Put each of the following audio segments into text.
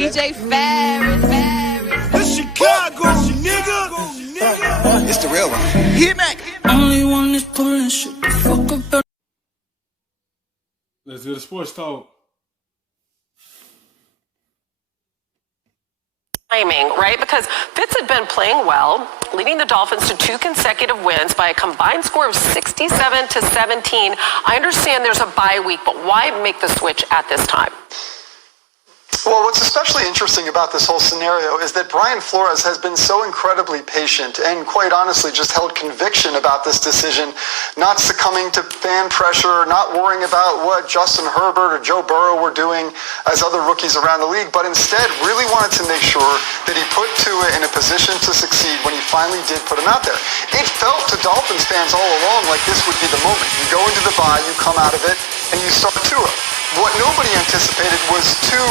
DJ Ferris. The Chicago, nigga. It's the real one. Hit me. Only one is pulling shit the fuck up. Let's do the sports talk. Timing, right? Because Fitz had been playing well, leading the Dolphins to 2 consecutive wins by a combined score of 67-17. I understand there's a bye week, but why make the switch at this time? Well, what's especially interesting about this whole scenario is that Brian Flores has been so incredibly patient and quite honestly just held conviction about this decision, not succumbing to fan pressure, not worrying about what Justin Herbert or Joe Burrow were doing as other rookies around the league, but instead really wanted to make sure that he put Tua in a position to succeed when he finally did put him out there. It felt to Dolphins fans all along like this would be the moment. You go into the bye, you come out of it, and you start Tua. What nobody anticipated was two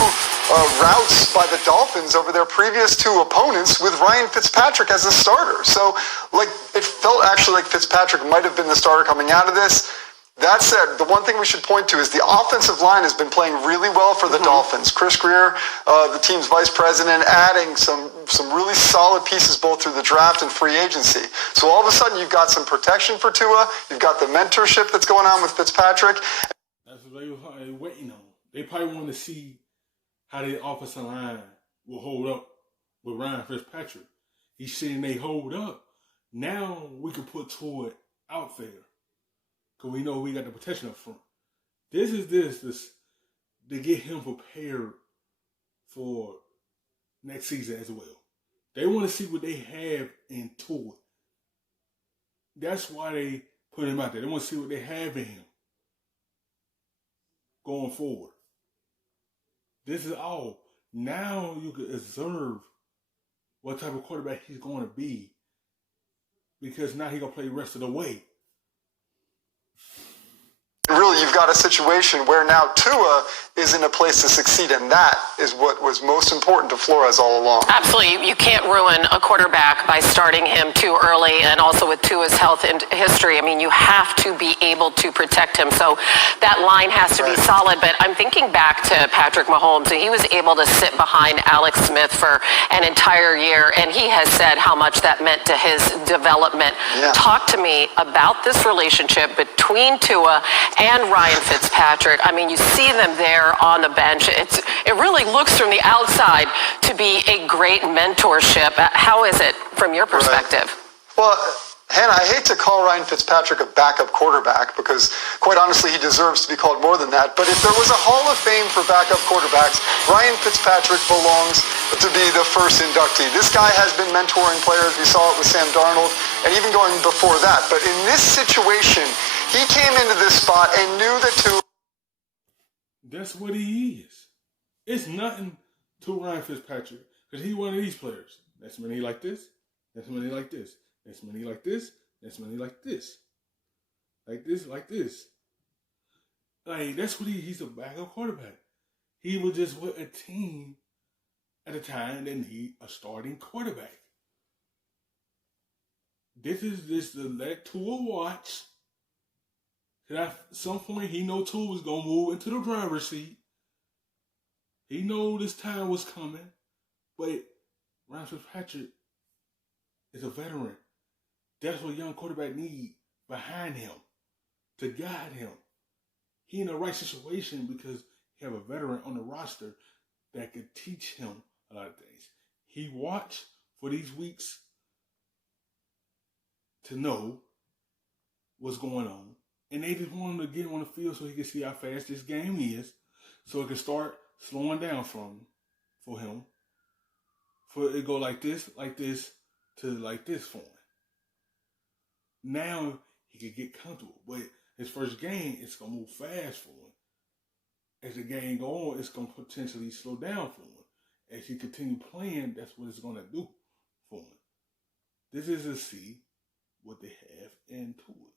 routes by the Dolphins over their previous 2 opponents with Ryan Fitzpatrick as a starter. So, it felt actually like Fitzpatrick might have been the starter coming out of this. That said, the one thing we should point to is the offensive line has been playing really well for the Dolphins. Chris Greer, the team's vice president, adding some really solid pieces both through the draft and free agency. So all of a sudden you've got some protection for Tua. You've got the mentorship that's going on with Fitzpatrick. That's what they were waiting on. They probably want to see how the offensive line will hold up with Ryan Fitzpatrick. He's saying they hold up. Now we can put Tua out there because we know we got the protection up front. This to get him prepared for next season as well. They want to see what they have in Tua. That's why they put him out there. They want to see what they have in him going forward. This is all. Now you can observe what type of quarterback he's going to be because now he's going to play the rest of the way. Really, you've got a situation where now Tua is in a place to succeed, and that is what was most important to Flores all along. Absolutely. You can't ruin a quarterback by starting him too early, and also with Tua's health and history. I mean, you have to be able to protect him. So that line has to be solid. But I'm thinking back to Patrick Mahomes, and he was able to sit behind Alex Smith for an entire year, and he has said how much that meant to his development. Yeah. Talk to me about this relationship between Tua and Ryan Fitzpatrick. I mean, you see them there on the bench. It really looks from the outside to be a great mentorship. How is it from your perspective? Right. Well, Hannah, I hate to call Ryan Fitzpatrick a backup quarterback because, quite honestly, he deserves to be called more than that. But if there was a Hall of Fame for backup quarterbacks, Ryan Fitzpatrick belongs to be the first inductee. This guy has been mentoring players. We saw it with Sam Darnold and even going before that. But in this situation, he came into this spot and knew that That's what he is. It's nothing to Ryan Fitzpatrick because he's one of these players. That's when he like this. That's when he like this. That's when he like this. That's when he like this. Like this, like this. Like, that's what he's a backup quarterback. He was just with a team at a time that need a starting quarterback. This is just to let Tua watch. At some point, he know Tua was going to move into the driver's seat. He know this time was coming. But Ryan Fitzpatrick is a veteran. That's what a young quarterback need behind him to guide him. He in the right situation because he have a veteran on the roster that could teach him a lot of things. He watched for these weeks to know what's going on. And they just want him to get on the field so he can see how fast this game is, so it can start slowing down for him. For it go like this to like this for him. Now he can get comfortable, but his first game, it's gonna move fast for him. As the game go on, it's gonna potentially slow down for him. As he continue playing, that's what it's gonna do for him. This is to see what they have into it.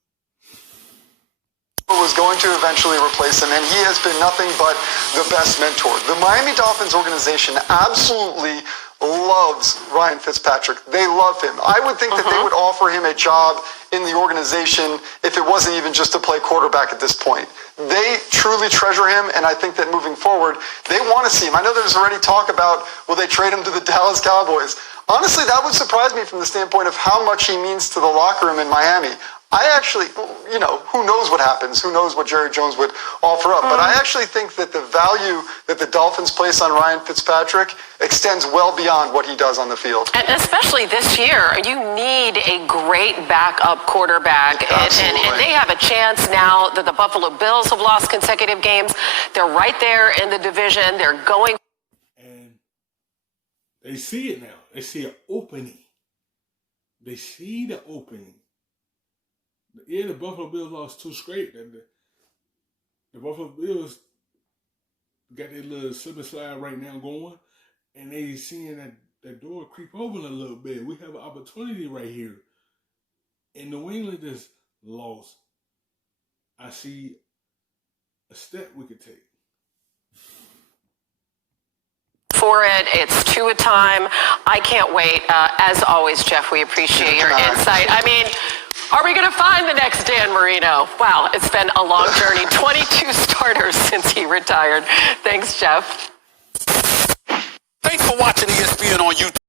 Was going to eventually replace him, and he has been nothing but the best mentor. The Miami Dolphins organization absolutely loves Ryan Fitzpatrick. They love him. I would think that they would offer him a job in the organization if it wasn't even just to play quarterback at this point. They truly treasure him, and I think that moving forward, they want to see him. I know there's already talk about, will they trade him to the Dallas Cowboys? Honestly, that would surprise me from the standpoint of how much he means to the locker room in Miami. I actually, you know, who knows what happens? Who knows what Jerry Jones would offer up? But I actually think that the value that the Dolphins place on Ryan Fitzpatrick extends well beyond what he does on the field. And especially this year, you need a great backup quarterback. And they have a chance now that the Buffalo Bills have lost consecutive games. They're right there in the division. They're going. And they see it now. They see an opening. They see the opening. Yeah, the Buffalo Bills lost 2 straight. The Buffalo Bills got their little slip and slide right now going, and they seeing that door creep open a little bit. We have an opportunity right here. And New England is lost. I see a step we could take. For it, it's Tua time. I can't wait. As always, Jeff, we appreciate your insight. I mean, are we going to find the next Dan Marino? Wow, it's been a long journey. 22 starters since he retired. Thanks, Jeff. Thanks for watching ESPN on YouTube.